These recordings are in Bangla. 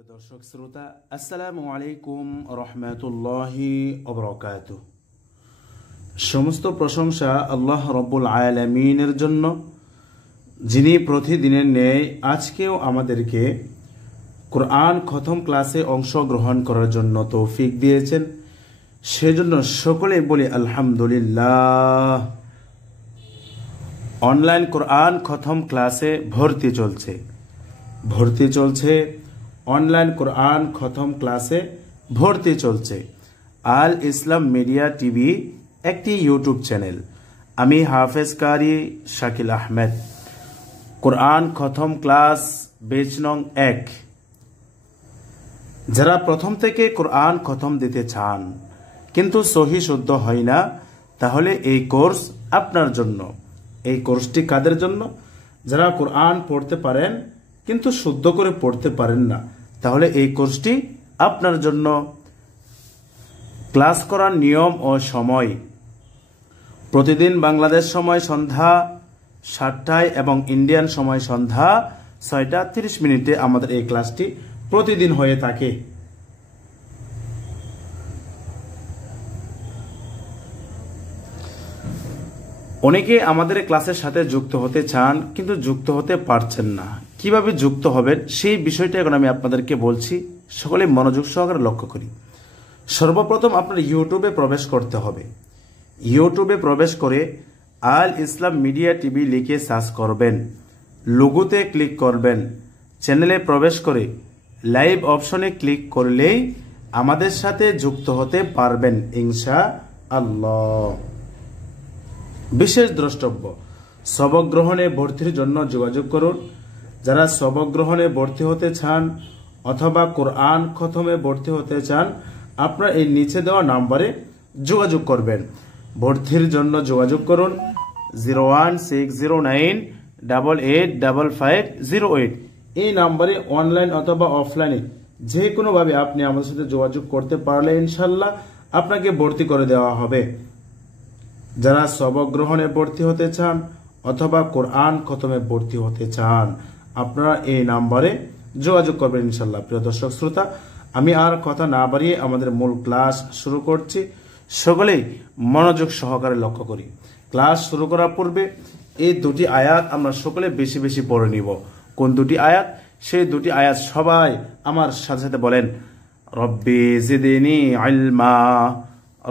প্রিয় দর্শক শ্রোতা, আসসালামু আলাইকুম রহমতুল্লাহি ওয়া বারাকাতুহু। সমস্ত প্রশংসা আল্লাহ রব্বুল আলামিনের জন্য, যিনি প্রতিদিনের ন্যায় আজকেও আমাদেরকে কোরআন খতম ক্লাসে অংশগ্রহণ করার জন্য তৌফিক দিয়েছেন। সেজন্য সকলে বলি আলহামদুলিল্লাহ। অনলাইন কোরআন খতম ক্লাসে ভর্তি চলছে। অনলাইন কোরআন খতম ক্লাসে ভর্তি চলছে। আল ইসলাম মিডিয়া টিভি একটি ইউটিউব চ্যানেল। আমি হাফেজ কারি শাকিল আহমেদ। কোরআন খতম ক্লাস বেচ নং 1। যারা প্রথম থেকে কোরআন খতম দিতে চান কিন্তু সহি শুদ্ধ হয় না, তাহলে এই কোর্স আপনার জন্য। এই কোর্সটি কাদের জন্য? যারা কোরআন পড়তে পারেন কিন্তু শুদ্ধ করে পড়তে পারেন না, তাহলে এই কোর্সটি আপনার জন্য। ক্লাস করার নিয়ম ও সময়: প্রতিদিন বাংলাদেশ সময় সন্ধ্যা 7টায় এবং ইন্ডিয়ান সময় সন্ধ্যা 6টা 30 আমাদের এই ক্লাসটি প্রতিদিন হয়ে থাকে। অনেকে আমাদের ক্লাসের সাথে যুক্ত হতে চান কিন্তু যুক্ত হতে পারছেন না। কিভাবে যুক্ত হবেন সেই বিষয়টা এখন আমি আপনাদেরকে বলছি। সকলে মনোযোগ সহকারে লক্ষ্য করি। সর্বপ্রথম আপনার ইউটিউবে প্রবেশ করতে হবে। ইউটিউবে প্রবেশ করে আল ইসলাম মিডিয়া টিভি লিখে সার্চ করবেন। লোগোতে ক্লিক করবেন। চ্যানেলে প্রবেশ করে লাইভ অপশনে ক্লিক করলেই আমাদের সাথে যুক্ত হতে পারবেন ইনশাআল্লাহ। বিশেষ দ্রষ্টব্য: সবক গ্রহণে ভর্তির জন্য যোগাযোগ করুন। যারা সবক গ্রহণে ভর্তি হতে চান অথবা কোরআন খতমে ভর্তি হতে চান, আপনারা এই নিচে দেওয়া নাম্বারে যোগাযোগ করবেন। ভর্তির জন্য যোগাযোগ করুন 01609885508। এই নাম্বারে অনলাইন অথবা অফলাইনে যে কোনোভাবে আপনি আমাদের সাথে যোগাযোগ করতে পারলে ইনশাল্লাহ আপনাকে ভর্তি করে দেওয়া হবে। যারা সবক গ্রহণে ভর্তি হতে চান অথবা কোরআন খতমে ভর্তি হতে চান, আপনারা এই নাম্বারে যোগাযোগ করবেন ইনশাল্লাহ। প্রিয় দর্শক শ্রোতা, আমি আর কথা না বাড়িয়ে আমাদের মূল ক্লাস শুরু করছি। সকলেই মনোযোগ সহকারে লক্ষ্য করি। ক্লাস শুরু করার পূর্বে এই দুটি আয়াত আমরা সকলে বেশি বেশি পড়ে নিব। কোন দুটি আয়াত? সেই দুটি আয়াত সবাই আমার সাথে সাথে বলেন, রব্বি জিদনি ইলমা,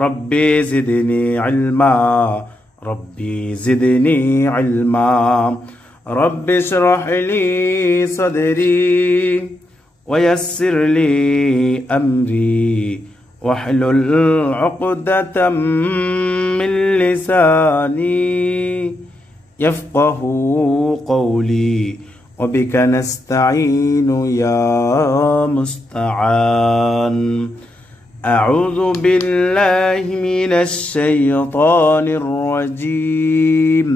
রব্বি জিদনি ইলমা, রব্বি জিদনি ইলমা, রব্বি ইশরাহ লি সাদরি ওয়ায়াসসির লি আমরি ওয়াহলুল উকদাতাম মিন লিসানি ইয়াফকাহু কওলি وبك نستعين يا مستعان أعوذ بالله من الشيطان الرجيم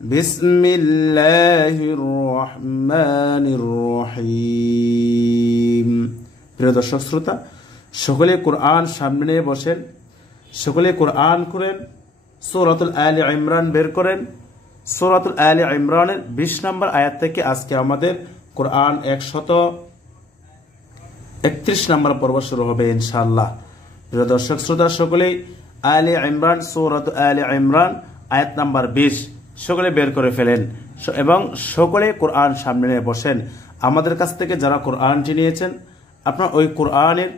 بسم الله الرحمن الرحيم। প্রিয় দর্শক শ্রোতা, সকলে কোরআন সামনে নিয়ে বসেন। সকলে কোরআন করেন। সূরাতুল আলে ইমরান বের করেন। সূরাতুল আলে ইমরানের 20 নম্বর আয়াত থেকে আজকে আমাদের কোরআন 131 নম্বর পর্ব শুরু হবে ইনশাআল্লাহ। প্রিয় দর্শক শ্রোতা, সকলেই আলে ইমরান, সূরাতুল আলে ইমরান আয়াত নাম্বার 20 সকলে বের করে ফেলেন এবং সকলে কোরআন সামনে নিয়ে বসেন। আমাদের কাছ থেকে যারা কোরআনটি নিয়েছেন, আপনার ওই কোরআনের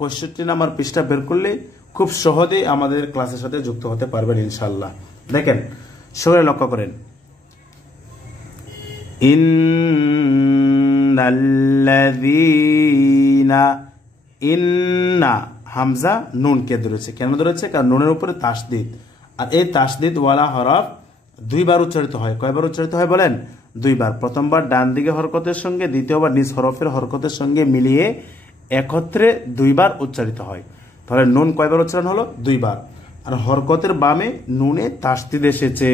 65 নম্বর পৃষ্ঠা বের করলে খুব সহজেই আমাদের ক্লাসের সাথে যুক্ত হতে পারবেন ইনশাআল্লাহ। দেখেন, সকলে লক্ষ্য করেন। ইন্নাল্লাযীনা, ইন্না হামজা নুনকে ধরেছে। কেন ধরেছে? কারণ নুনের উপরে তাসদীদ, আর এই তাসদীদ ওয়ালা হরফ 2 বার উচ্চারিত হয়। কয়বার উচ্চারিত হয় বলেন? 2 বার। প্রথমবার ডান দিকে হরকতের সঙ্গে, দ্বিতীয়বার নিজ হরফের হরকতের সঙ্গে মিলিয়ে একত্রে 2 বার উচ্চারিত হয়। তাহলে নুন কয়বার উচ্চারণ হলো? 2 বার। আর হরকতের বামে নুনে তাসদীদ এসেছে।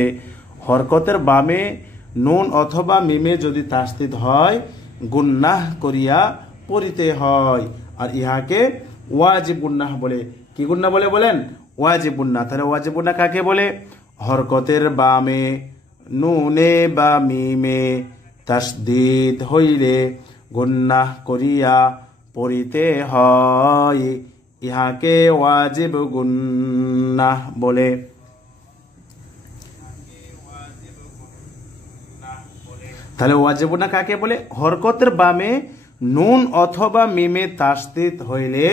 হরকতের বামে নুন অথবা মিমে যদি তাসদীদ হয়, গুন্নাহ করিয়া পড়িতে হয়। আর ইহাকে ওয়াজিব গুন্নাহ বলে। কি গুন্নাহ বলে বলেন? ওয়াজিব গুন্নাহ। তাহলে ওয়াজিব গুন্নাহ কাকে বলে? হরকতের বামে নুনে বা মিমে তাসদীদ হইলে গুন্নাহ করিয়া পড়িতে হয়, ইহাকে ওয়াজিব গুন্নাহ বলে। তাহলে ওয়াজিব গুন্নাহ কাকে বলে? হরকতের বামে নুন অথবা মিমে তাসদিদ হইলে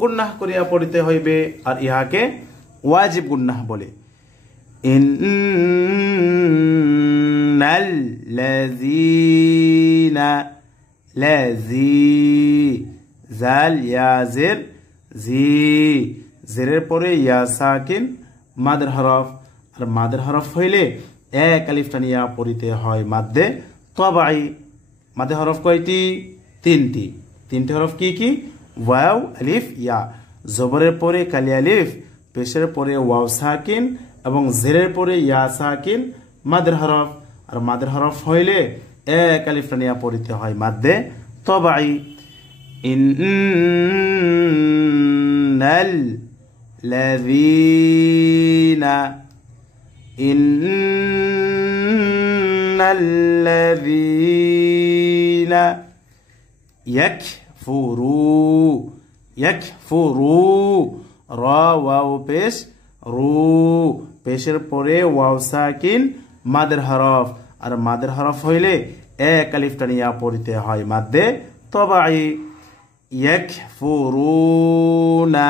গুন্নাহ করিয়া পড়িতে হইবে, আর ইহাকে ওয়াজিব গুন্নাহ বলে। ইন্নাল্লাযীনা, লাযী, জাল ইয়া জের জি, জেরের পরে ইয়া সাকিন মাদের হরফ, আর মাদের হরফ হইলে এক আলিফ টানিয়া পড়িতে হয় মাদ্দে তবাই। মাদের হরফ কয়টি? তিনটি। তিনটি হরফ কি কি? ওয়াও, আলিফ, ইয়া। জবরের পরে কালি আলিফ, পেশের পরে ওয়াও সাকিন এবং জেরের পরে ইয়া সাকিন মাদের হরফ, আর মাদের হরফ হইলে এক আলিফ টানিয়া পড়িতে হয় মাদ্দে তবাই। ইন্নাল্লাযীনা, ইন্নাল্লাযীনা ইয়াকফুরু, ইয়াকফুরু, র ওয়াও পেশ, রু, পেশের পরে ওয়াও সাকিন মাদের হরফ, আর মাদের হরফ হইলে এক আলিফ টানিয়া পড়িতে হয় মাদ্দে তবাই। ইয়াকফুরুনা,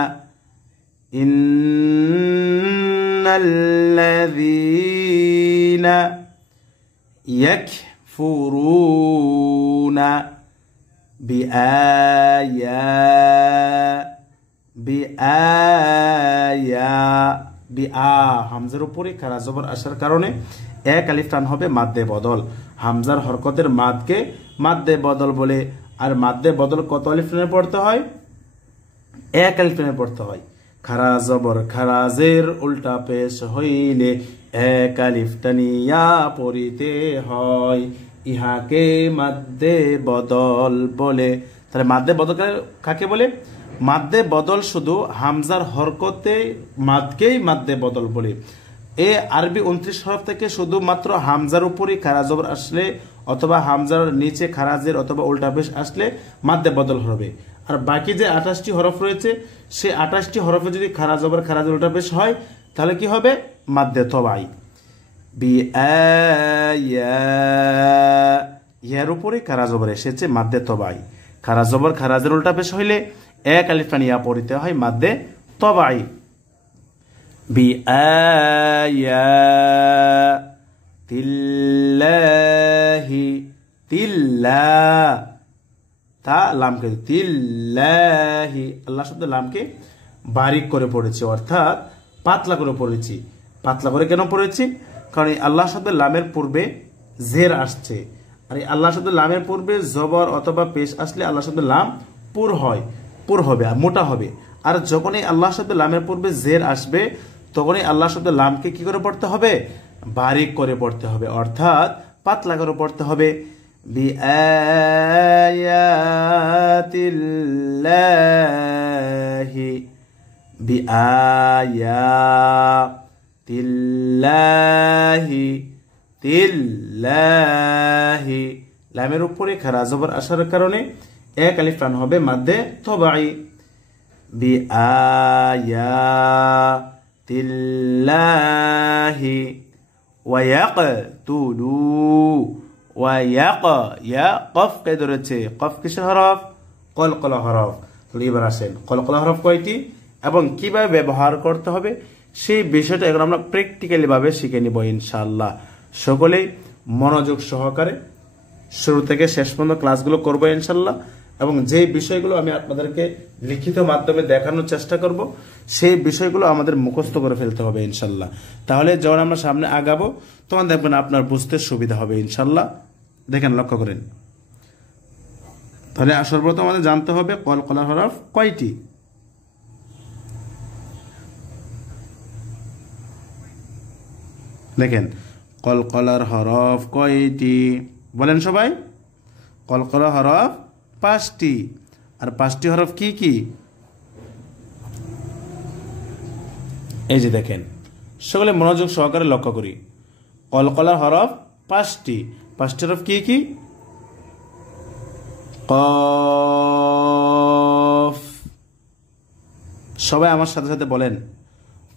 ইন্নাল্লাযীনা ইয়াকফুরুনা হামজার উপরে খারা জবর আসার কারণে এক আলিফ টান হবে মাদ্দে বদল। হামজার হরকতের মাদকে মাদ্দে বদল বলে। আর মাদ্দে বদল কত আলিফ টানে পড়তে হয়? এক আলিফ টানে পড়তে হয়। খারা জবর খারা জের উল্টা পেশ হইলে এক আলিফ টানিয়া পড়িতে হয়, ইহাকে মাদ্দে বদল বলে। তাহলে মাদ্দে বদল কাকে বলে? মাদ্দে বদল শুধু হামজার হরকতে মাদকেই মাদ্দে বদল বলে। এ আরবি 29 হরফ থেকে শুধুমাত্র হামজার উপরই খারা জবর আসলে অথবা হামজার নিচে খারাজের অথবা উল্টা পেশ আসলে মাদ্দে বদল হবে। আর বাকি যে 28টি হরফ রয়েছে সেই 28টি হরফে যদি খারা জবর খারাজের উল্টা পেশ হয় তাহলে কি হবে? মাদ্দে তবাই। ইয়ার উপরে খারা জবর এসেছে মাদ্দে তবাই। খারা জবর খারাজের উল্টা পেশ হইলে এক আলিফ টানিয়া পড়িতে হয় মাদ্দে তবাই। বিআয়াতিল্লাহি, তিল্লা, তা লামকে তিল্লাহি, আল্লাহ শব্দ লামকে বারিক করে পড়েছি, অর্থাৎ পাতলা করে পড়েছি। পাতলা করে কেন পড়েছি? কারণ এই আল্লাহ শব্দের লামের পূর্বে জের আসছে, আর এই আল্লাহ শব্দের লামের পূর্বে জবর অথবা পেশ আসলে আল্লাহ শব্দের লাম পুর হয়, পুর হবে আর মোটা হবে। আর যখন এই আল্লাহ শব্দের লামের পূর্বে জের আসবে তখন এই আল্লাহ শব্দের লামকে কি করে পড়তে হবে? বারিক করে পড়তে হবে, অর্থাৎ পাতলা করে পড়তে হবে। বিআয়াতিল্লাহি, বিআয়াতিল্লাহি, তিল্লাহি, লামের উপরে খারা জবর আসার কারণে এক আলিফ টান হবে মাদ্দে তবাই। বিআয়াতিল্লাহি ওয়ায়াকতুলু, ওয়ায়াক, ইয়া কফ কে ধরেছে, কফ কিসের হরফ? কলকলা হরফ। এবার আসেন কলকলা হরফ কয়টি এবং কিভাবে ব্যবহার করতে হবে সেই বিষয়টা এখন আমরা প্র্যাকটিক্যালি ভাবে শিখে নিব ইনশাআল্লাহ। সকলেই মনোযোগ সহকারে শুরু থেকে শেষ পর্যন্ত ক্লাসগুলো করবো ইনশাআল্লাহ, এবং যে বিষয়গুলো আমি আপনাদেরকে লিখিত মাধ্যমে দেখানোর চেষ্টা করব সেই বিষয়গুলো আমাদের মুখস্থ করে ফেলতে হবে ইনশাআল্লাহ। তাহলে যখন আমরা সামনে আগাবো তখন দেখবেন আপনার বুঝতে সুবিধা হবে ইনশাআল্লাহ। দেখেন, লক্ষ্য করেন। তাহলে সর্বপ্রথম আমাদের জানতে হবে কলকলার হরফ কয়টি। দেখেন কলকলার হরফ কয়টি বলেন সবাই? কলকলার হরফ 5টি। আর 5টি হরফ কি কি? এই যে দেখেন, সকলে মনোযোগ সহকারে লক্ষ্য করি। কলকলার হরফ 5টি। 5টি হরফ কি কি? কফ, সবাই আমার সাথে সাথে বলেন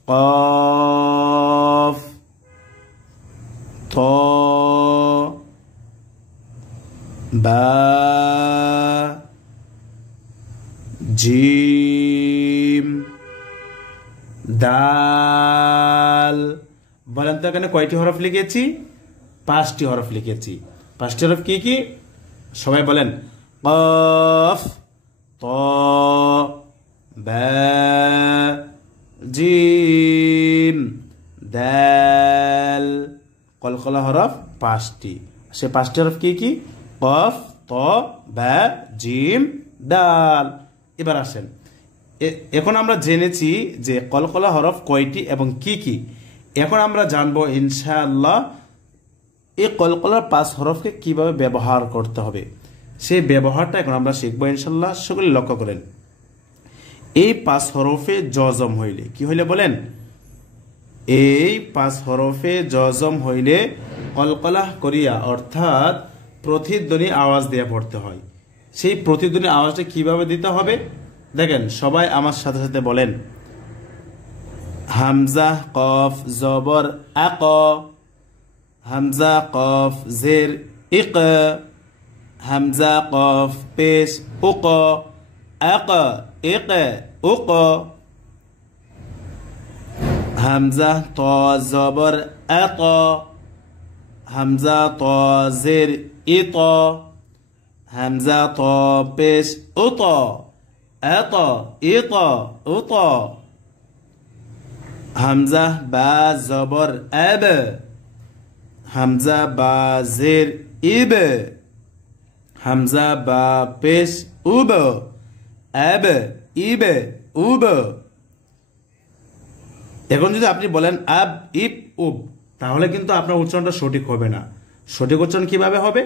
কফ ত বা জিম দাল। বলেন তো এখানে কয়টি হরফ লিখেছি? 5টি হরফ লিখেছি। 5টি হরফ কি কি? সবাই বলেন কফ ত বা জিম দাল। কলকলা হরফ 5টি। সে 5টি হরফ কি কি? কফ ত বা জিম দাল। এবার আসেন, এখন আমরা জেনেছি যে কলকলা হরফ কয়টি এবং কি কি। এখন আমরা জানবো ইনশাআল্লাহ এই কলকলার 5 হরফকে কিভাবে ব্যবহার করতে হবে। সেই ব্যবহারটা এখন আমরা শিখবো ইনশাআল্লাহ। সকলে লক্ষ্য করেন, এই 5 হরফে জজম হইলে কি হইলে বলেন? এই 5 হরফে জজম হইলে কলকলা করিয়া অর্থাৎ প্রতিধ্বনি আওয়াজ দিয়ে পড়তে হয়। সেই প্রতিধ্বনি আওয়াজটা কিভাবে দিতে হবে দেখেন, সবাই আমার সাথে সাথে বলেন হামজা কফ জবর আক, হামজা কফ জের ইক, হামজা কফ পেশ উক, আক ইক উক, হামজা ত জবর আত, হামজা ত জের ইত, হামজা ত পেশ উত, আত ইত উত, হামজা বা জবর আব, হামজা বা জের ইব, হামজা বা পেশ উব, আব ইব উব। এখন যদি আপনি বলেন আব ইব উব, তাহলে কিন্তু আপনার উচ্চারণটা সঠিক হবে না। সঠিক উচ্চারণ কিভাবে হবে?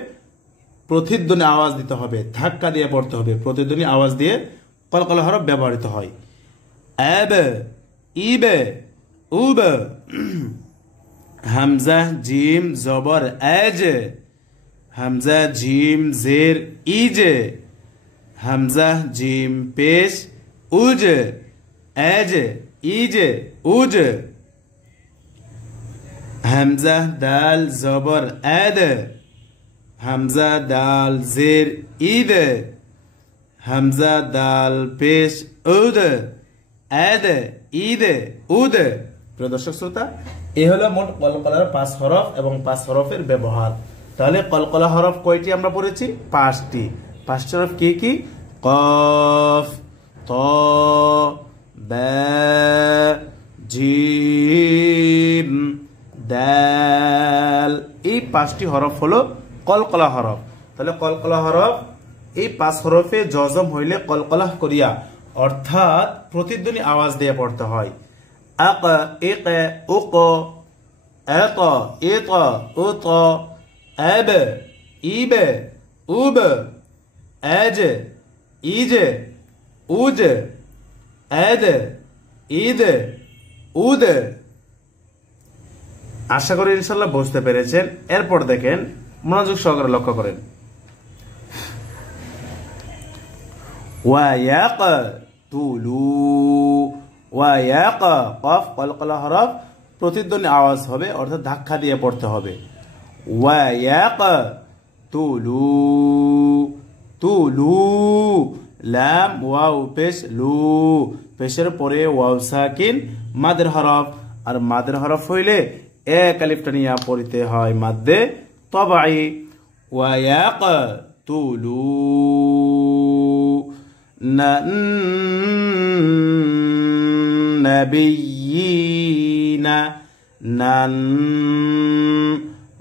প্রতিধ্বনি আওয়াজ দিতে হবে, ধাক্কা দিয়ে পড়তে হবে। প্রতিধ্বনি আওয়াজ দিয়ে কলকলা হরফ ব্যবহৃত হয়। আব ইব উব, হামজা জিম জবর আজ, হামজা জিম জের ইজ, হামজা জিম পেশ উজ, আজ ইজ উজ, হামজা দাল জবর আদ, হামজা দাল জের ইদ, হামজা দাল পেশ উদ, আদ ইদ উদ। প্রিয় দর্শক শ্রোতা, এই হলো মোট কলকলার 5 হরফ এবং 5 হরফের ব্যবহার। তাহলে কলকলা হরফ কয়টি আমরা পড়েছি? 5টি। 5টি হরফ কি কি? কফ ত বা জিম দাল। এই 5টি হরফ হলো কলকলা হরফ। তাহলে কলকলা হরফ এই 5 হরফে জজম হইলে কলকলা করিয়া অর্থাৎ প্রতিধ্বনি আওয়াজ দিয়ে পড়তে হয়। আক ইক উক, আত ইত উত, আব ইব উব, আজ ইজ উজ, আদ ইদ উদ। আশা করি ইনশাআল্লাহ বুঝতে পেরেছেন। এরপর দেখেন, মনোযোগ সহকারে লক্ষ্য করেন। ওয়ায়াকতুলু, ওয়ায়াক কফ কলকলা হরফ প্রতিধ্বনি আওয়াজ হবে অর্থাৎ ধাক্কা দিয়ে পড়তে হবে। ওয়ায়াকতুলু, তুলু, লাম ওয়াও পেশ লু, পেশের পরে ওয়াও সাকিন মাদের হরফ। আর মাদের হরফ হইলে এক আলিফ টানিয়া পড়তে হয় মাদ্দে তবাই। ওয়ায়াকতুলু নাবিয়িনা, নান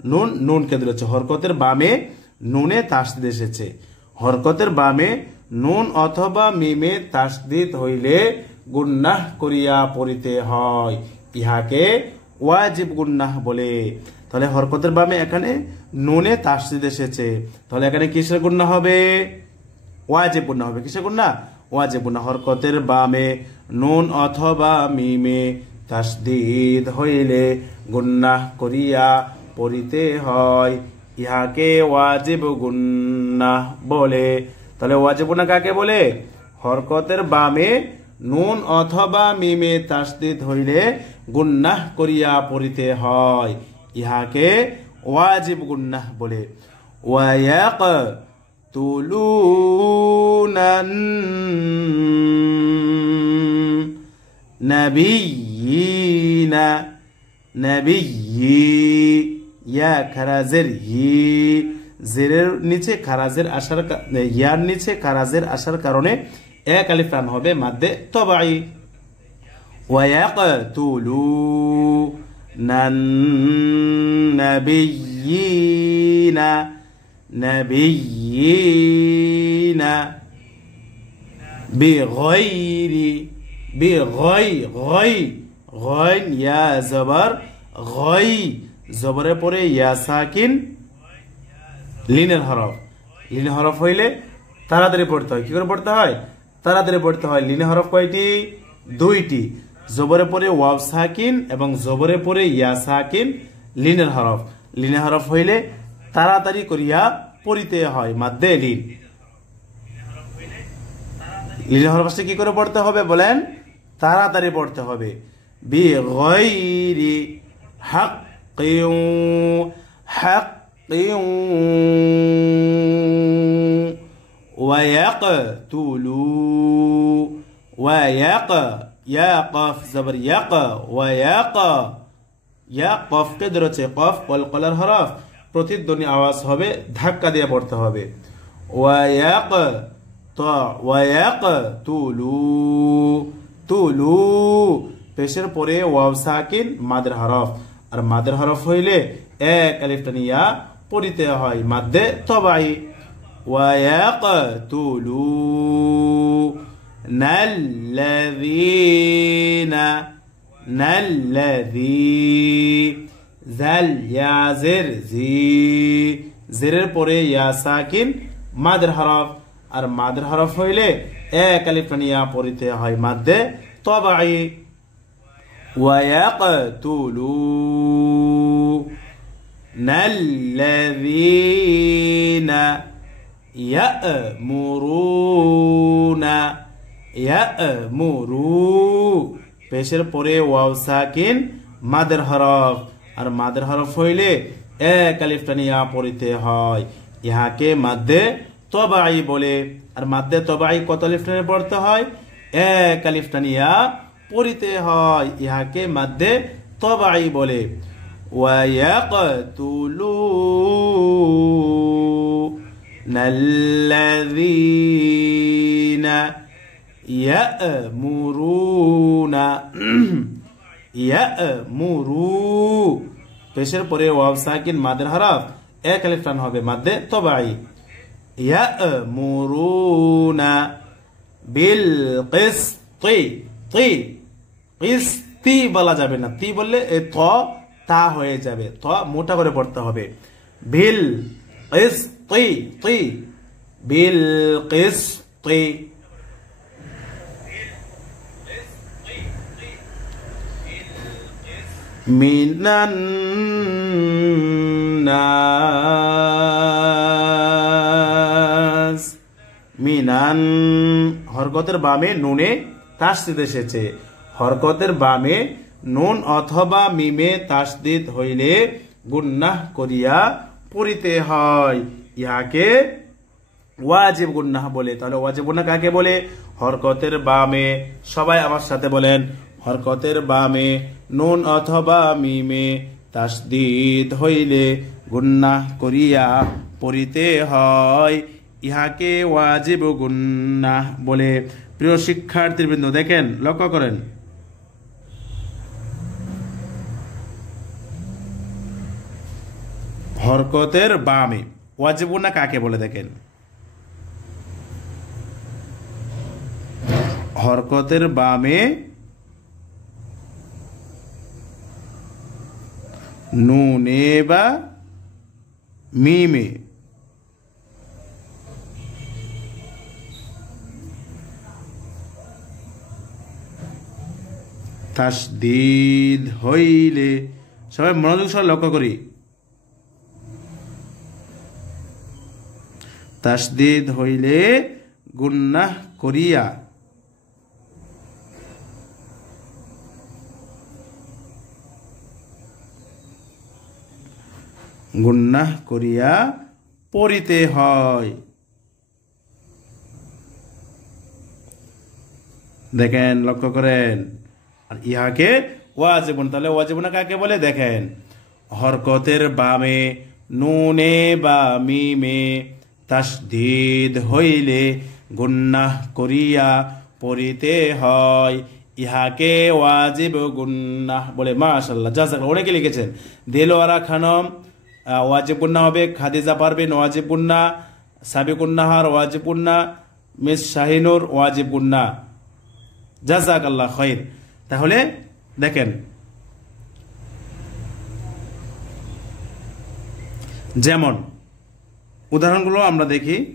নুন, নুন কে দিলেছে হরকতের বামে, নুনে তাসদিদ এসেছে। হরকতের বামে নুন অথবা মিমে তাসদিদ হইলে গুন্নাহ করিয়া পড়িতে হয়, ইহাকে ওয়াজিব গুন্নাহ বলে। তাহলে হরকতের বামে এখানে নুনে তাসদিদ এসেছে, তাহলে এখানে কিসের গুন্নাহ হবে? ওয়াজিব গুন্নাহ হবে। কিসের গুন্নাহ? ওয়াজিব গুন্নাহ। হরকতের বামে নুন অথবা মিমে তাসদিদ হইলে গুন্নাহ করিয়া পড়িতে হয়, ইহাকে ওয়াজিব গুন্নাহ বলে। তাহলে ওয়াজিব গুন্নাহ কাকে বলে? হরকতের বামে নুন অথবা মিমে তাসদিদ হইলে গুন্নাহ করিয়া পড়িতে হয়, ইহাকে ওয়াজিব গুন্নাহ বলে। ওয়ায়াকতুলুনান নাবিয়িনা, নাবিয়্যি, ইয়া খারাজের হি, জেরের নিচে খারাজের আসার, ইয়ার নিচে খারাজের আসার কারণে এক আলিফ টান হবে মাদ্দে তবাই। ওয়ায়াকতুলুনান নাবিয়্যিনা, নাবিয়্যিনা বিগাইরি, বিগাই, গাই, গাইন ইয়া জবর গাই, জবরে পরে ইয়া সাকিন লিনের হরফ। লিনের হরফ হইলে তাড়াতাড়ি পড়তে হয়। কি করে পড়তে হয়? তাড়াতাড়ি পড়তে হয়। লিনের হরফ কয়টি? দুইটি। জবরে পরে ওয়াও সাকিন এবং জবরে পরে ইয়া সাকিন লিনের হরফ। লিনের হরফ হইলে তাড়াতাড়ি করিয়া পড়িতে হয় মাদ্দে লিন। লিনের হরফ কি করে পড়তে হবে বলেন? তাড়াতাড়ি পড়তে হবে। বিগাইরি হাক্কিন, হাক্কিন, ওয়ায়াকতুলু, ওয়ায়াক, ইয়া কফ জবর ইয়াক, ওয়ায়াক, ইয়া কফকে ধরেছে, কফ কলকলার হরফ, প্রতিধ্বনি আওয়াজ হবে, ধাক্কা দিয়ে পড়তে হবে। ওয়ায়াক তা, ওয়ায়াকতুলু, তুলু, পেশের পরে ওয়াও সাকিন মাদের হরফ, আর মাদের হরফ হইলে এক আলিফ টানিয়া পড়িতে হয় মাদ্দে তবাই। ওয়ায়াকতুলুনাল্লাযীনা, নাল্লাযী, জাল ইয়া জের জি, জেরের পরে ইয়া সাকিন মাদের হরফ, আর মাদের হরফ হইলে এক আলিফ টানিয়া পড়িতে হয় মাদ্দে তবাই। ওয়ায়াকতুলুনাল্লাযীনা ইয়া'মুরুনা, ইয়া'মুরু, পেশের পরে ওয়াও সাকিন মাদের হরফ, আর মাদের হরফ হইলে এক আলিফ টানিয়া পড়িতে হয়, ইহাকে মাদ্দে তবাই বলে। আর মাদ্দে তবাই কত আলিফ টানিয়া পড়তে হয়? এক আলিফ টানিয়া পড়িতে হয়, ইহাকে মাদ্দে তবাই বলে। ওয়ায়াকতুলুনাল্লাযীনা ইয়া'মুরুনা, ইয়া'মুরু, পেশের পরে ওয়াও সাকিন মাদের হরফ, এক আলিফ টান হবে মাদ্দে তবাই। ইয়া'মুরুনা বিল কিসতি, তি, কিসতি বলা যাবে না, তি বললে এ ত তা হয়ে যাবে, ত মোটা করে পড়তে হবে। বিল কিসতি, তি, বিল কিসতি। মিনান নাস, মিনান, হরকতের বামে নুনে তাসদিদ এসেছে। হরকতের বামে নুন অথবা মিমে তাসদিদ হইলে গুন্নাহ করিয়া পড়িতে হয়, ইহাকে ওয়াজিব গুন্নাহ বলে। তাহলে ওয়াজিব গুন্নাহ কাকে বলে? হরকতের বামে, সবাই আমার সাথে বলেন, হরকতের বামে নুন অথবা মিমে তাসদিদ হইলে গুন্নাহ করিয়া পড়িতে হয়, ইহাকে ওয়াজিব গুন্নাহ বলে। প্রিয় শিক্ষার্থীবৃন্দ দেখেন, লক্ষ্য করেন, হরকতের বামে ওয়াজিব গুন্নাহ কাকে বলে? দেখেন, হরকতের বামে নুনে বা মিমে তাসদীদ হইলে, সবাই মনোযোগ সহ লক্ষ্য করি, তাসদীদ হইলে গুন্নাহ করিয়া গুন্নাহ করিয়া পড়িতে হয়। দেখেন, লক্ষ্য করেন। আর ইহাকে ওয়াজিবুন, তাহলে ওয়াজিবুনা কাকে বলে? দেখেন, হরকতের বামে নুনে বা মিমে তাসদীদ হইলে গুন্নাহ করিয়া পড়িতে হয়, ইহাকে ওয়াজিব গুন্নাহ বলে। মাশাআল্লাহ, জাযাকাল্লাহ। অনেকে লিখেছেন। দেলোয়ারা খানম ওয়াজিব গুন্নাহ হবে, খাদিজা পারভিন ওয়াজিব গুন্নাহ, সাবিকুন নাহার ওয়াজিব গুন্নাহ, মিস শাহিনুর ওয়াজিব গুন্নাহ। জাযাকাল্লাহ খাইর। তাহলে দেখেন, যেমন উদাহরণগুলো আমরা দেখি,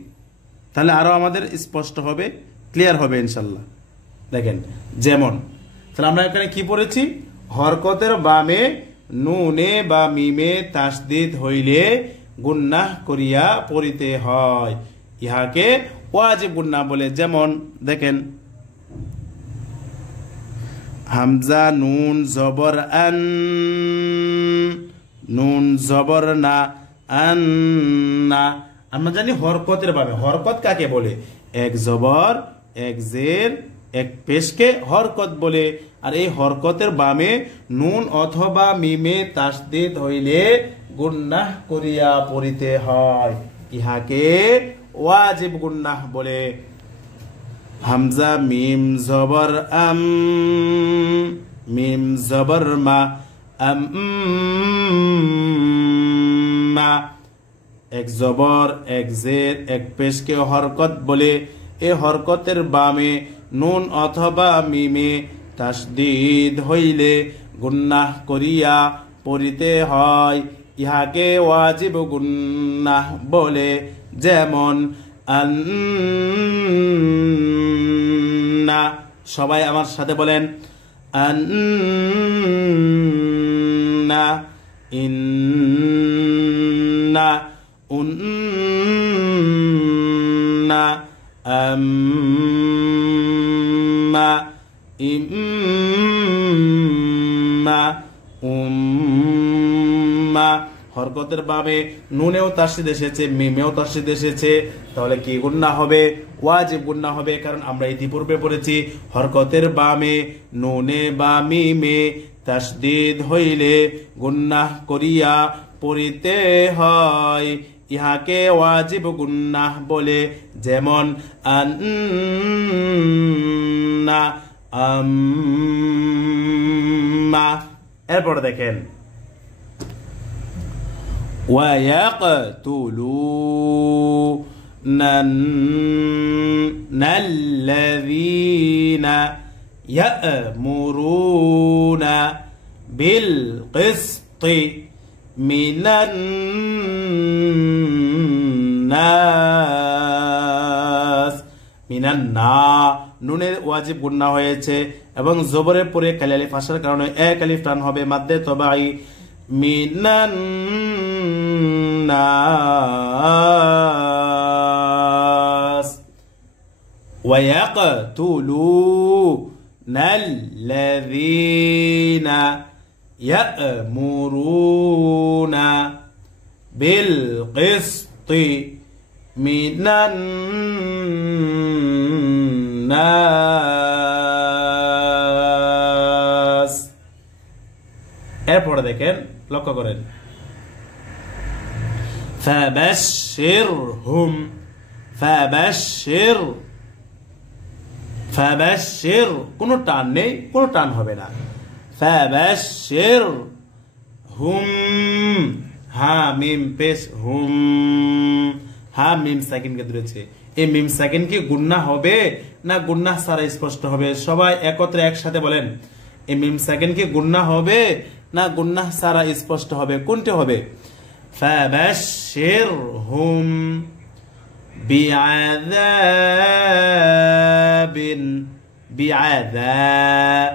তাহলে আরো আমাদের স্পষ্ট হবে, ক্লিয়ার হবে ইনশাল্লাহ। দেখেন, যেমন তাহলে আমরা এখানে কি পড়েছি? হরকতের বামে নুনে বা মিমে তাসদীদ হইলে গুন্নাহ করিয়া পড়িতে হয়, ইহাকে ওয়াজিব গুন্নাহ বলে। যেমন দেখেন, হামজা নুন জবর আন, নুন জবর না, আন্না। আমরা জানি হরকতের বামে, হরকত কাকে বলে? এক জবর, এক জের, এক পেশকে হরকত বলে। আর এই হরকতের বামে নুন অথবা মিমে তাসদীদ হইলে গুন্নাহ করিয়া পড়িতে হয়, ইহাকে ওয়াজিব গুন্নাহ বলে। হামজা মিম জবর আম, মিম জবর মা, আম্মা। এক জবর, এক জের, এক পেশকে হরকত বলে। এই হরকতের বামে নুন অথবা মিমে তাসদীদ হইলে গুন্নাহ করিয়া পড়িতে হয়, ইহাকে ওয়াজিব গুন্নাহ বলে। যেমন আন্না, সবাই আমার সাথে বলেন, আন্না, ইন্না, উন্না, আম্মা, ইম্মা, উম্মা। হরকতের বামে নুনেও তাসদীদ এসেছে, মিমেও তাসদীদ এসেছে, তাহলে কি গুন্নাহ হবে? ওয়াজিব গুন্নাহ হবে। কারণ আমরা ইতিপূর্বে পড়েছি, হরকতের বামে নুনে বা মিমে তাসদীদ হইলে গুন্নাহ করিয়া পড়িতে হয়, ইহাকে ওয়াজিব গুন্নাহ বলে। যেমন আন্না, আম্মা। এরপর দেখেন, وَيَقْتُلُونَ الَّذِينَ يَأْمُرُونَ بِالْقِسْطِ مِنَ النَّاسِ। মিনান্না, নুনে ওয়াজিব গুন্নাহ হয়েছে এবং জবরের পরে কালি আলিফ আসার কারণে এক আলিফ টান হবে, মাদ্দে তবাই। মিনান্নাস, وَيَقْتُلُونَ الَّذِينَ يَأْمُرُونَ بِالْقِسْطِ مِنَ النَّاسِ। এরপরে দেখেন, লক্ষ্য করেন, فَبَشِّرْهُمْ, فَبَشِّرْ, فَبَشِّرْ, কোনো টান নেই, কোনো টান হবে না। فَبَشِّرْهُمْ, হা মিম পেশ, হুম, হা মিম সাকিনকে ধরেছে। এই মিম সাকিন কি গুন্নাহ হবে না গুন্নাহ সারা স্পষ্ট হবে? সবাই একত্রে একসাথে বলেন, এই মিম সাকিন কি গুন্নাহ হবে না গুন্নাহ সারা স্পষ্ট হবে? কোনটি হবে? فَبَشِّرْهُمْ بِعَذَابٍ, بعذاب،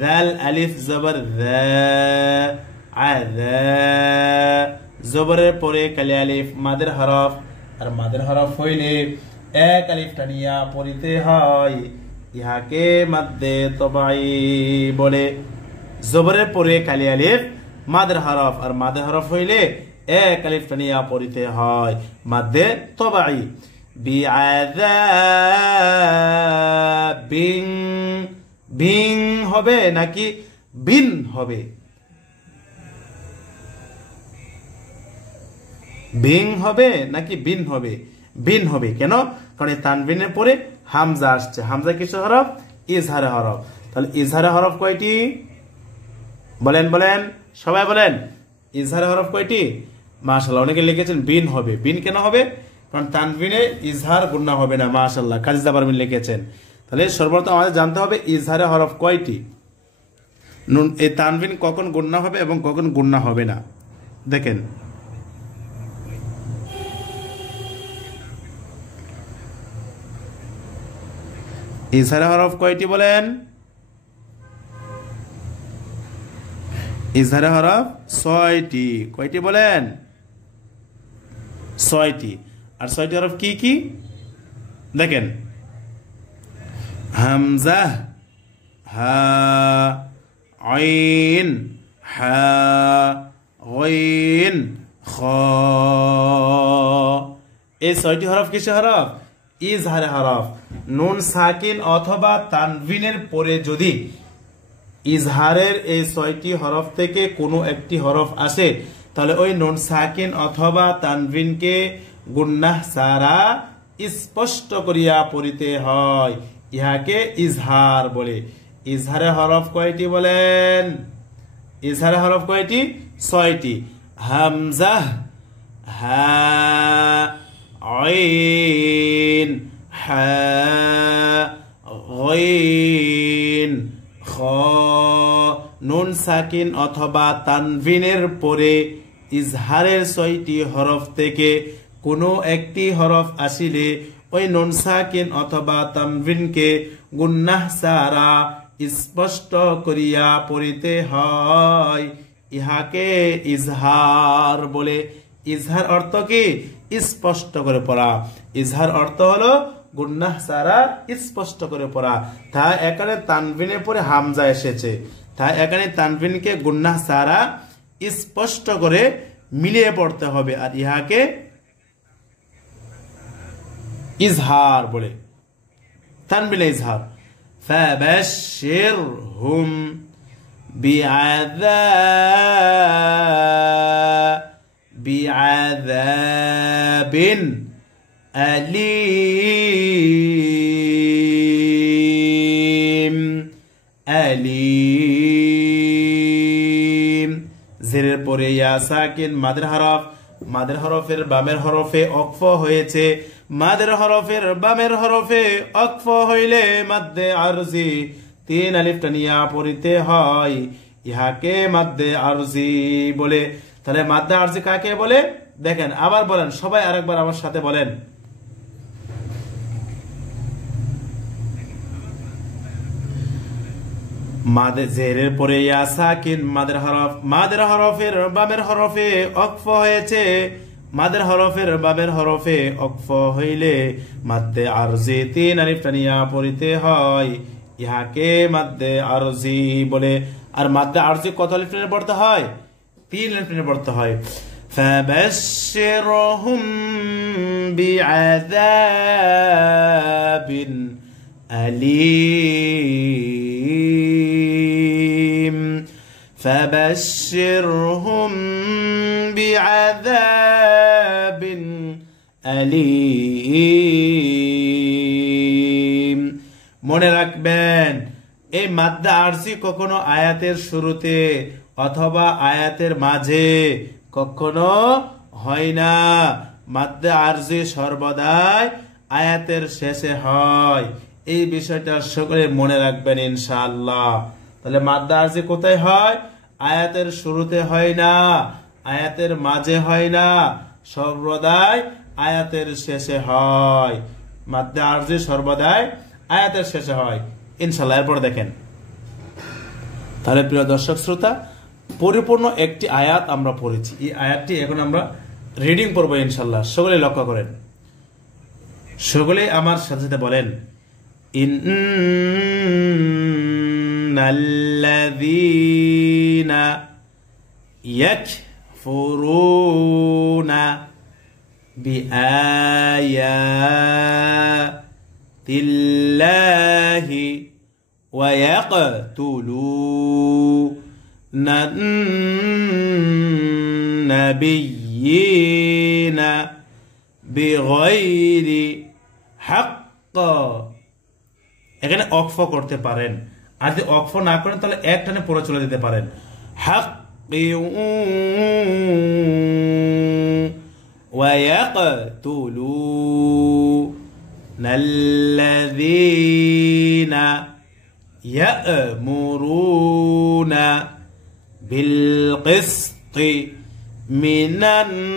ذال ألف زبر ذا، عذاب জবরের পরে কালি আলিফ মাদের হরফ, আর মাদের হরফ হইলে এক আলিফ টানিয়া পড়িতে হয়, ইহাকে মাদ্দে তবাই বলে। জবরের পরে কালি আলিফ মাদের হরফ, আর মাদের হরফ হইলে এক আলিফ টানিয়া পড়িতে হয় মাদ্দে তবাই। বিআযাবিন, বিং হবে নাকি বিন হবে? বিং হবে নাকি বিন হবে? বিন হবে। কেন? কারণ এই তানবিনের পরে হামজা আসছে। হামজা কিসের হরফ? ইজহারে হরফ। তাহলে ইজহারে হরফ কয়টি? বলেন বলেন, সবাই বলেন, ইজহারে হরফ কয়টি? মাশাআল্লাহ, অনেকে লিখেছেন বিন হবে। বিন কেন হবে? কারণ তানবিনে ইজহার গুন্না হবে না। মাশাআল্লাহ, কাজী জাবারমিন লিখেছেন। তাহলে সর্বপ্রথম আমাদের জানতে হবে ইজহারে হরফ কয়টি, নুন এই তানবিন কখন গুন্না হবে এবং কখন গুন্না হবে না। দেখেন, ইজহারে হরফ কয়টি বলেন? ইজহারে হরফ 6টি। কয়টি বলেন? 6টি। আর 6টি হরফ কি কি? দেখেন, হামজা, হা, আইন, হা, গাইন, খ। এই 6টি হরফ কিসের হরফ? ইজহারে হরফ। নুন সাকিন অথবা তানবিনের পরে যদি ইজহারের এই 6টি হরফ থেকে কোনো একটি হরফ আসে, তাহলে ওই নুন সাকিন অথবা তানবিনকে গুন্নাহ সারা স্পষ্ট করিয়া পড়িতে হয়। ইহাকে ইজহার বলে। ইজহারে হরফ কয়টি বলেন? ইজহারে হরফ কয়টি? 6টি। হামজা, হা, আইন, হা, গাইন, খ। নুন সাকিন অথবা তানবিনের পরে ইজহারের 6টি হরফ থেকে কোনো একটি হরফ আসিলে ওই নুন সাকিন অথবা তানবিনকে গুন্নাহ সারা স্পষ্ট করিয়া পড়িতে হয়। ইহাকে ইজহার বলে। ইজহার অর্থ কি? স্পষ্ট করে পড়া। ইজহার অর্থ হলো গুন্নাহ সারা স্পষ্ট করে পড়া। তাই এখানে তানবিনের পরে হামজা এসেছে, তাই এখানে তানবিনকে গুন্নাহ সারা স্পষ্ট করে মিলিয়ে পড়তে হবে। আর ইহাকে ইজহার বলে। তানবিনে ইজহার। ফাবাশশিরহুম বিআযাবিন আলীম। আলীম জেরের পরে ইয়া সাকিন মাদের হরফ। মাদের হরফের বামের হরফে ওয়াকফ হয়েছে। মাদের হরফের বামের হরফে ওয়াকফ হইলে মাদ্দে আরজি 3 আলিফ টানিয়া পড়িতে হয়। ইহাকে মাদ্দে আরজি বলে। তাহলে মাদ্দে আরজি কাকে বলে? দেখেন, আবার বলেন সবাই, আরেকবার আমার সাথে বলেন। মাদের জেরের পরে ইয়া সাকিন মাদের হরফ। মাদের হরফের বামের হরফে ওয়াকফ হয়েছে। মাদের হরফের বামের হরফে ওয়াকফ হইলে মাদ্দে আরজি 3 আলিফ টানিয়া পড়িতে হয়। ইহাকে মাদ্দে আরজি বলে। আর মাদ্দে আরজি কত আলিফ টানিয়া পড়তে হয়? 3 আলিফ টানিয়া পড়তে হয়। ফাবাশশিরহুম বিআযাবিন আলীম। ফাবাশশিরহুম বিআযাবিন আলীম। মনে রাখবেন, এই মাদ্দা আরজি কখনো আয়াতের শুরুতে অথবা আয়াতের মাঝে কখনো হয় না। মাদ্দা আরজি সর্বদাই আয়াতের শেষে হয়। এই বিষয়টা সকলে মনে রাখবেন ইনশাআল্লাহ। তাহলে মাদ্দা আরজি কোথায় হয়? আয়াতের শুরুতে হয় না, আয়াতের মাঝে হয় না, সর্বদাই আয়াতের শেষে হয়। মাদ্দা আরজি সর্বদাই আয়াতের শেষে হয় ইনশাআল্লাহ। এরপর দেখেন, তাহলে প্রিয় দর্শক শ্রোতা, পরিপূর্ণ একটি আয়াত আমরা পড়েছি। এই আয়াতটি এখন আমরা রিডিং পড়বো ইনশাআল্লাহ। সকলে লক্ষ্য করেন, সকলে আমার সাথে সাথে বলেন, ইন্নাল্লাযীনা ويكفرون بآيات الله ويقتلون النبيين بغير حق এখানে অক্ফ করতে পারেন আর যদি অক্ফ না করেন তাহলে এক টানে পুরো চলে যেতে পারেন হক ويقتلون الذين يأمرون بالقسط من الناس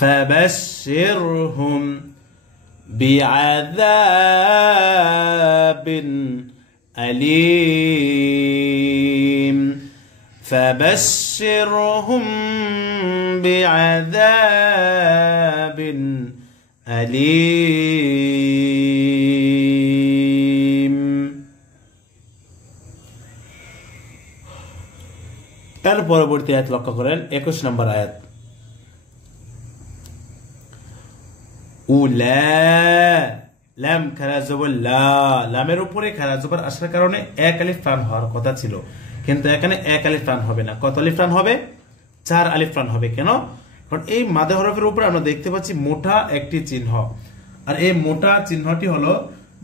فبشرهم بعذاب أليم فبشرهم بعذاب أليم এর পরবর্তী আয়াত লক্ষ্য করেন 21 নম্বর আয়াত উলা লাম খারা জবর লা লামের উপরে খারা জবর আসার কারণে এক আলিফ টান হওয়ার কথা ছিল কিন্তু এখানে এক আলিফ টান হবে না কত আলিফ টান হবে 4 আলিফ টান হবে কেন কারণ এই মাদে হরফের উপরে আমরা দেখতে পাচ্ছি মোটা একটি চিহ্ন আর এই মোটা চিহ্নটি হলো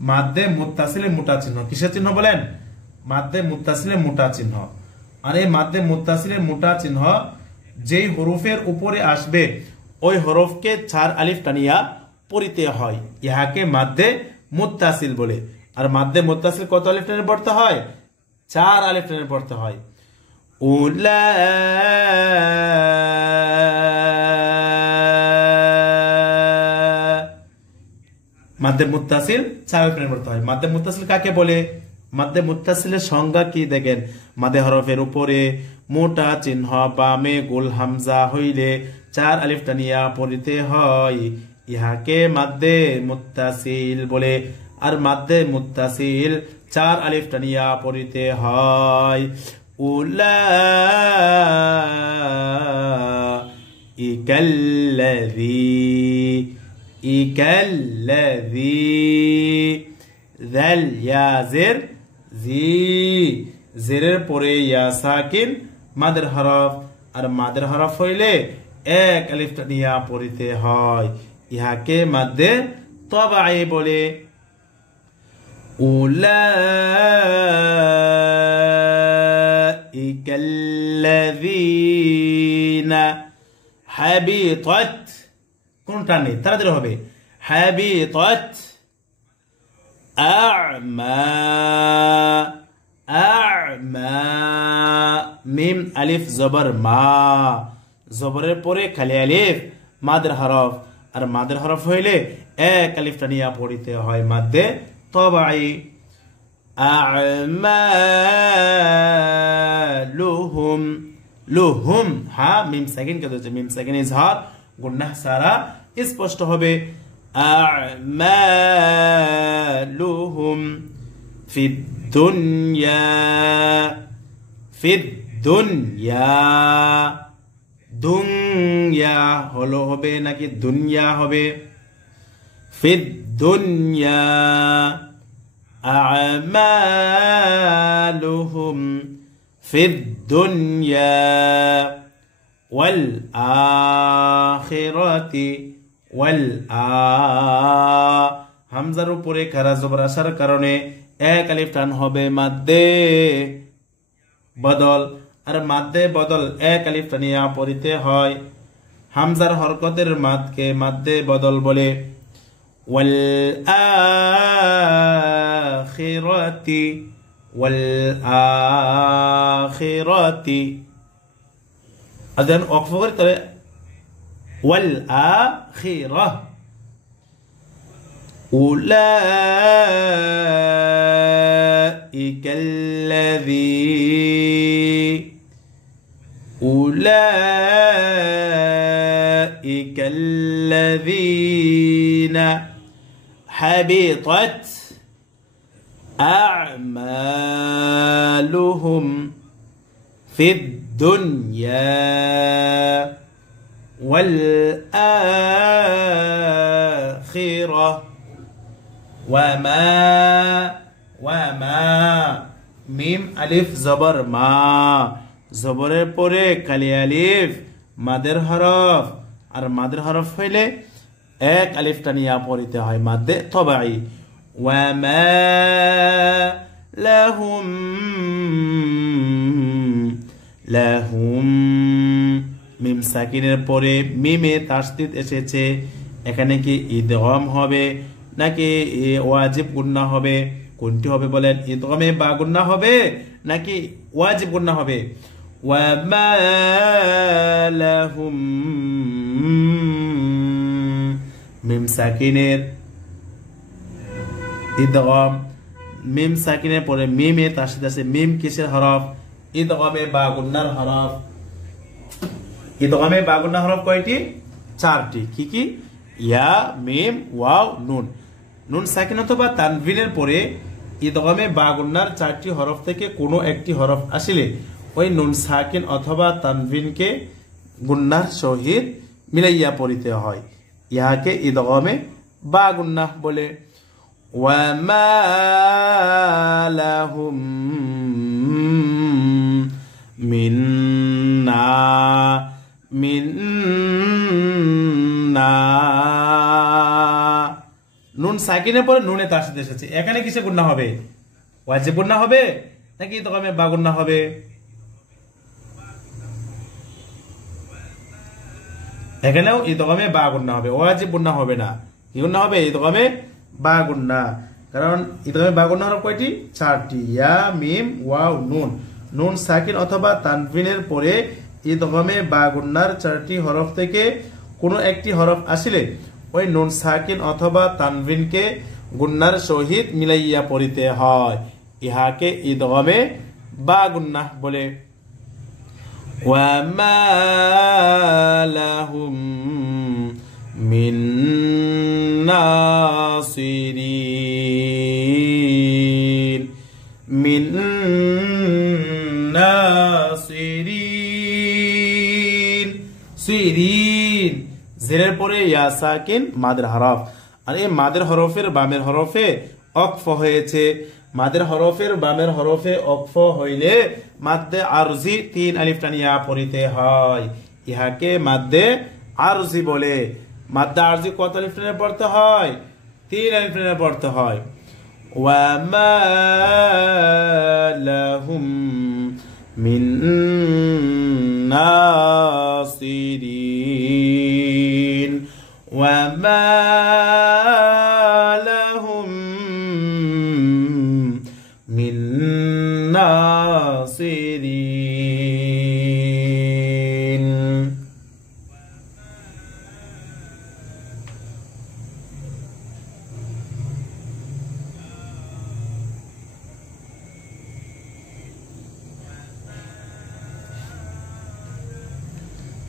মাদ্দে মুত্তাসিলের মোটা চিহ্ন কিসের চিহ্ন বলেন মাদ্দে মুত্তাসিলের মোটা চিহ্ন আর এই মাদ্দে মুত্তাসিলের মোটা চিহ্ন যেই হরফের উপরে আসবে ওই হরফকে 4 আলিফ টানিয়া পড়িতে হয় ইহাকে মাদ্দে মুত্তাসিল বলে আর মাদ্দে মুত্তাসিল কত আলিফ টেনে পড়তে হয় 4 আলিফ টেনে পড়তে হয় উলা মাদ্দে মুত্তাসিল 4 আলিফ টেনে পড়তে হয় মাদ্দে মুত্তাসিল কাকে বলে মাদ্দে মুত্তাসিলের সংজ্ঞা কি দেখেন মাদ্দে হরফের উপরে মোটা চিহ্ন বামে গোল হামজা হইলে 4 আলিফ টানিয়া পড়িতে হয় ইহাকে মাদ্দে মুত্তাসিল বলে আর মাদ্দে মুত্তাসিল 4 আলিফ টানিয়া পড়িতে হয় ইকাল্লাযী যাল ইয়াজির জি জেরের পরে ইয়া সাকিন মাদের হরফ আর মাদের হরফ হইলে এক আলিফ টানিয়া পড়িতে হয় ইহাকে মাদ্দে তবাঈ বলে উলাইকাল্লাযীনা হাবিতাত কোনটা নেই তাড়াতাড়ি হবে হাবিতাত আ'মা মিম আলিফ জবর মা জবরের পরে খালি আলিফ মাদের হরফ আর মাদের হরফ হইলে এক আলিফ টানিয়া পড়িতে হয় মাদ্দে তবাঈ আ'মালুহুম লুহুম হা মিম সাকিন কে দিতে মিম সাকিন ইজহার গুনাহ সারা স্পষ্ট হবে আ'মালুহুম ফিদ দুনিয়া দুনিয়া হলো হবে নাকি দুনিয়া হবে ফিদ দুনিয়া আ'মালুহুম ফিদ দুনিয়া ওয়াল আখিরাতি ওয়াল হামজার উপরে খারা জবর আসার কারণে এক আলিফ টান হবে মাদ্দে বদল আর মাদ্দে বদল এক আলিফ টানিয়া পড়িতে হয় হামজার হরকতের মাদকে মাদ্দে বদল বলে ওয়াল আখিরাতি আদান ওয়াকফ করে তবে ওয়াল আখিরাহ أولئك الذين حبطت أعمالهم في الدنيا والآخرة وما মিম আলিফ জবর মা জবরের পরে কালি আলিফ মাদের হরফ আর মাদের হরফ হইলে এক আলিফ টানিয়া পড়িতে হয় মাদে তবাই ওয়ামা লাহুম মিম সাকিনের পরে মিমে তাসদীদ এসেছে এখানে কি ইদগাম হবে নাকি ওয়াজিব গুন্না হবে কোনটি হবে বলেন ইদগামে বা গুন্না হবে নাকি ওয়াজিব গুন্না হবে ওয়ামা লাহুম মিম সাকিনের ইদগাম মিম সাকিনের পরে মিমে তাসদীদ আছে মিম কিসের হরফ ইদগামে বা গুন্নার হরফ ইদগামে বা গুন্নার হরফ কয়টি চারটি কি কি ইয়া মিম ওয়াও নুন নুন সাকিন অথবা তানভিনের পরে ইদগামে বা গুন্নার চারটি হরফ থেকে কোনো একটি হরফ আসলে ওই নুন সাকিন অথবা তানভিনকে গুন্নার সহিত মিলাইয়া পড়িতে হয় ইহাকে ইদগামে বা গুন্নাহ বলে ওয়ামা লাহুম মিন্না নুন সাকিনের পরে নুনে তাসদীদ এসেছে এখানে কিসে গুন্না হবে ওয়াজিব গুন্না হবে নাকি ইদগামে বা গুন্না হবে এখানেও ইদগামে বা গুন্না হবে ওয়াজিব গুন্না হবে না কি গুন্না হবে ইদগামে বা গুন্না কারণ ইদগামে বা গুন্না হরফ কয়টি চারটি ইয়া মিম ওয়াও নুন নুন সাকিন অথবা তানভিনের পরে ইদগামে বা গুন্নার চারটি হরফ থেকে কোনো একটি হরফ আসলে ওই নুন সাকিন অথবা তানভিনকে গুন্নার সহিত মিলাইয়া পড়িতে হয় ইহাকে ইদগামে বা গুন্নাহ বলে ওয়ামা লাহুম মিন নাসিরিন মিন নাসিরিন সিরিন জেরের পরে ইয়া সাকিন মাদের হরফ আর এই মাদের হরফের বামের হরফে ওয়াকফ হয়েছে মাদের হরফের বামের হরফে ওয়াকফ হইলে মাদ্দে আরজি তিন আলিফ টানিয়া পড়িতে হয় ইহাকে মাদ্দে আরজি বলে মাদ্দে আরজি কত আলিফ টানিয়া পড়তে হয় তিন আলিফ টানিয়া পড়তে হয় ওয়ামা লাহুম মিন নাসিরিন ওয়ামা লাহুম মিন নাসিরিন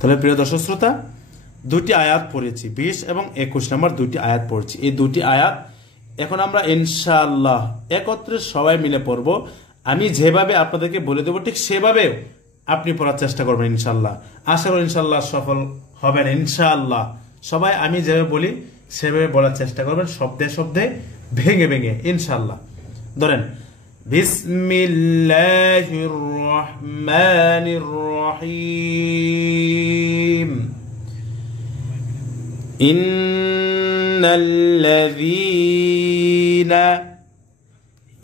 তাহলে প্রিয় দর্শক শ্রোতা দুটি আয়াত পড়েছি 20 এবং 21 নম্বর দুটি আয়াত পড়েছি এই দুটি আয়াত এখন আমরা ইনশাআল্লাহ একত্রে সবাই মিলে পড়ব আমি যেভাবে আপনাদেরকে বলে দেব ঠিক সেভাবে আপনি পড়ার চেষ্টা করবেন ইনশাআল্লাহ আশা করি ইনশাআল্লাহ সফল হবেন ইনশাআল্লাহ সবাই আমি যেভাবে বলি সেভাবে বলার চেষ্টা করবেন শব্দে শব্দে ভেঙে ভেঙে ইনশাআল্লাহ ধরেন বিসমিল্লাহির রহমানির রহিম ইন্নাল্লাযীনা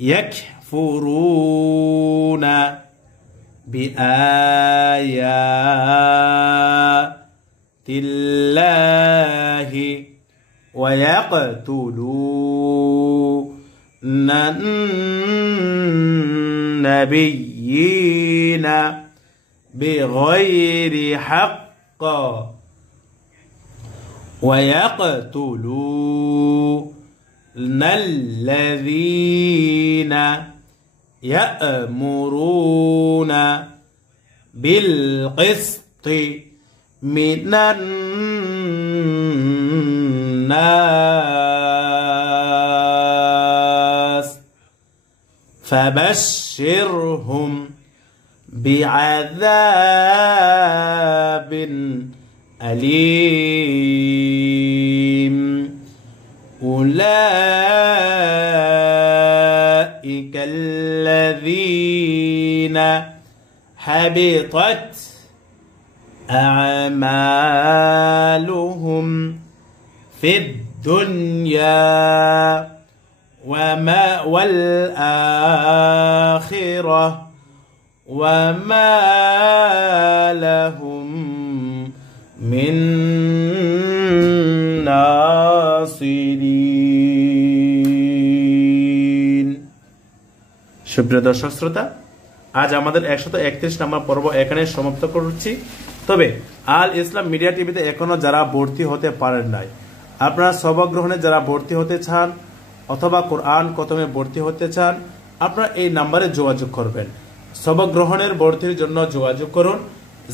ইয়াকফুরুনা বিআয়াতিল্লাহি ওয়া ইয়াকতুলুনা নাবিয়্যিনা বিগাইরি হাক্ক ويقتلون الذين يأمرون بالقسط من الناس فبشرهم بعذاب أليم أولئك الذين حبطت أعمالهم في الدنيا والآخرة وما لهم من নাসিরিন। সুপ্রিয় দর্শক শ্রোতা, আজ আমাদের 131 নম্বর পর্ব এখানে সমাপ্ত করছি। তবে আল ইসলাম মিডিয়া টিভিতে এখনো যারা ভর্তি হতে পারেন নাই, আপনারা সবক গ্রহণে যারা ভর্তি হতে চান অথবা কোরআন খতমে ভর্তি হতে চান, আপনারা এই নাম্বারে যোগাযোগ করবেন। সবক গ্রহণের ভর্তির জন্য যোগাযোগ করুন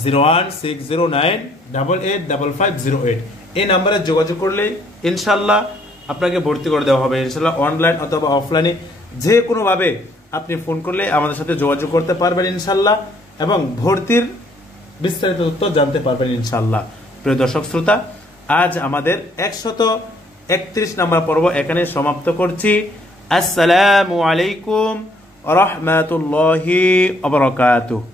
01609885508। এই নাম্বারে যোগাযোগ করলেই ইনশাল্লাহ আপনাকে ভর্তি করে দেওয়া হবে। ইনশাল্লাহ অনলাইন অথবা অফলাইনে যে কোনোভাবে আপনি ফোন করলে আমাদের সাথে যোগাযোগ করতে পারবেন ইনশাল্লাহ, এবং ভর্তির বিস্তারিত তথ্য জানতে পারবেন ইনশাল্লাহ। প্রিয় দর্শক শ্রোতা, আজ আমাদের 131 নম্বর পর্ব এখানে সমাপ্ত করছি। আসসালামু আলাইকুম ওয়া রাহমাতুল্লাহি ওয়া বারাকাতুহু।